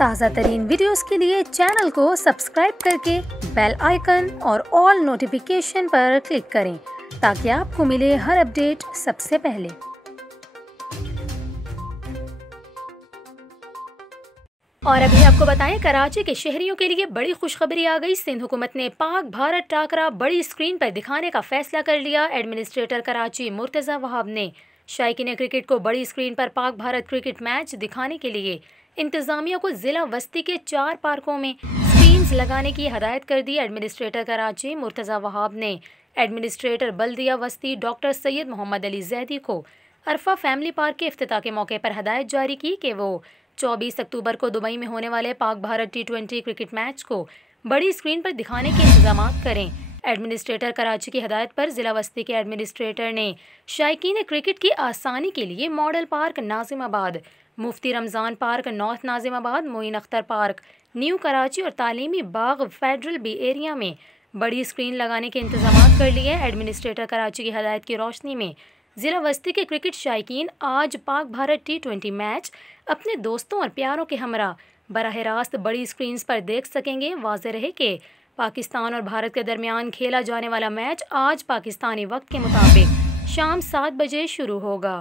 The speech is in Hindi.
ताज़ा तरीन वीडियोस के लिए चैनल को सब्सक्राइब करके बेल आइकन और ऑल नोटिफिकेशन पर क्लिक करें ताकि आपको मिले हर अपडेट सबसे पहले। और अभी आपको बताएं, कराची के शहरियों के लिए बड़ी खुशखबरी आ गई। सिंध हुकूमत ने पाक भारत टाकरा बड़ी स्क्रीन पर दिखाने का फैसला कर लिया। एडमिनिस्ट्रेटर कराची मुर्तज़ा वहाब ने शायकीन क्रिकेट को बड़ी स्क्रीन पर पाक भारत क्रिकेट मैच दिखाने के लिए इंतज़ामिया को ज़िला वस्ती के 4 पार्कों में स्क्रीन्स लगाने की हदायत कर दी। एडमिनिस्ट्रेटर कराची मुर्तज़ा वहाब ने एडमिनिस्ट्रेटर बल्दिया वस्ती डॉक्टर सैयद मोहम्मद अली जैदी को अरफा फैमिली पार्क के इफ्तिताह के मौके पर हदायत जारी की कि वो 24 अक्टूबर को दुबई में होने वाले Pak Bharat T20 cricket match को बड़ी स्क्रीन पर दिखाने के इंतजाम करें। एडमिनिस्ट्रेटर कराची की हदायत पर ज़िला वस्ती के एडमिनिस्ट्रेटर ने शायकीन क्रिकेट की आसानी के लिए model park Nazimabad, Mufti Ramzan park north Nazimabad, Moin Akhtar park new Karachi और तालीमी बाग फेडरल बी एरिया में बड़ी स्क्रीन लगाने के इंतजाम कर लिए। एडमिनिस्ट्रेटर कराची की हदायत की रोशनी में ज़िला वस्ती के क्रिकेट शायकीन आज पाक भारत T20 मैच अपने दोस्तों और प्यारों के हमरा बराह रास्त बड़ी स्क्रीन्स पर देख सकेंगे। वाज़ेह रहे कि पाकिस्तान और भारत के दरमियान खेला जाने वाला मैच आज पाकिस्तानी वक्त के मुताबिक शाम 7 बजे शुरू होगा।